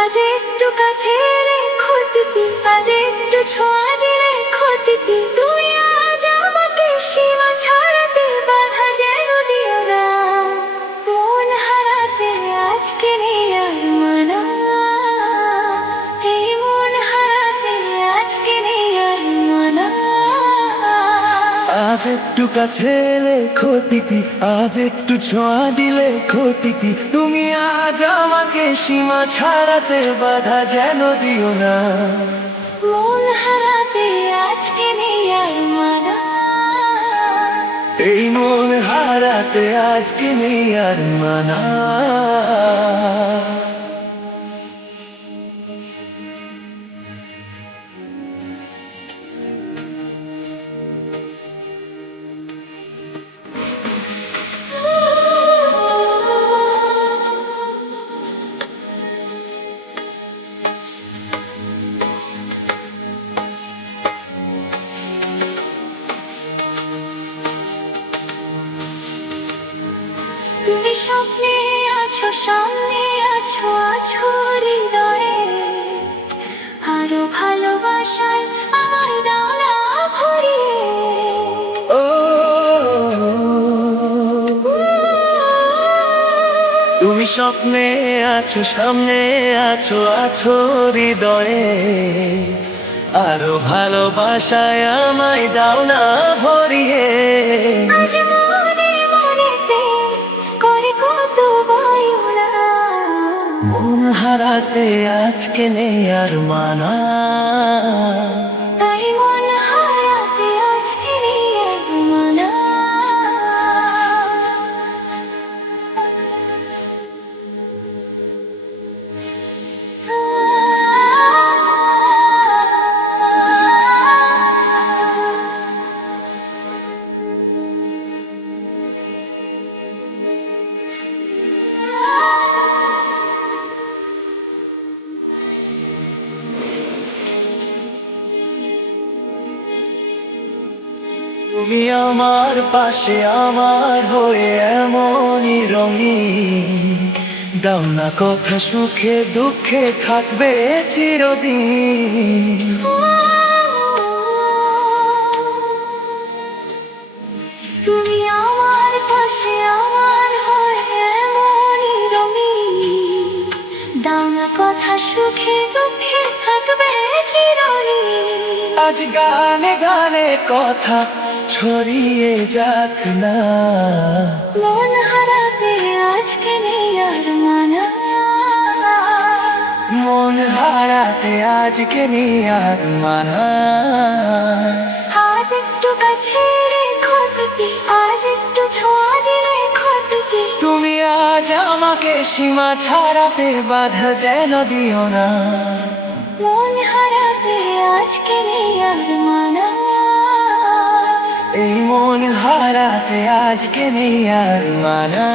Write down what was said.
আজ একটু কাছে এলে ক্ষতি কি, আজ একটু ছোঁয়া দিলে ক্ষতি কি, তুমি আজ আমাকে সীমা ছাড়াতে বাধা যেন দিও না। মন হারাতে আজকে নেই আর মানা, এই মন হারাতে আজকে নেই আর মানা। আজ একটু কাছে এলে ক্ষতি কি, আজ একটু ছোঁয়া দিলে ক্ষতি কি, তুমি আজ আমাকে সীমা ছাড়াতে বাধা যেন দিও না। মন হারাতে আজকে নেই আর মানা, এই মন হারাতে আজকে নেই আর মানা। তুমি স্বপ্নে আছো, সামনে আছো, আছো হৃদয়ে, আরো ভালোবাসায় আমায় দাও না ভরিয়ে। ও তুমি স্বপ্নে আছো, সামনে আছো, আছো হৃদয়ে, আরো ভালোবাসায় আমায় দাও না ভরিয়ে। আজ মনে মনেতে করে কত বায়ুনা, মন হারাতে আজকে নেই আর মানা। তাই মন হারাতে আজকে নেই আর মানা। তুমি আমার পাশে, আমার হয়ে এমনই রঙিন, দাও না কথা সুখে দুঃখে থাকবে চিরদিন। তুমি আমার পাশে, আমার হয়ে এমনই রঙিন, দাও না কথা সুখে দুঃখে থাকবে চিরদিন। আজ গানে গানে কথা ছড়িয়ে যাক না, মন হারাতে আজকে নেই আর মানা, মন হারাতে আজকে নেই আর মানা। আজ একটু কাছে রেখো তুমি, আজ একটু ছোঁয়া দিলে ক্ষতি কি, তুমি আজ আমাকে সীমা ছাড়াতে বাধা যেন দিও না। মন হারাতে আজকে নেই আর মানা, এই মন হারাতে আজকে নেই আর মানা।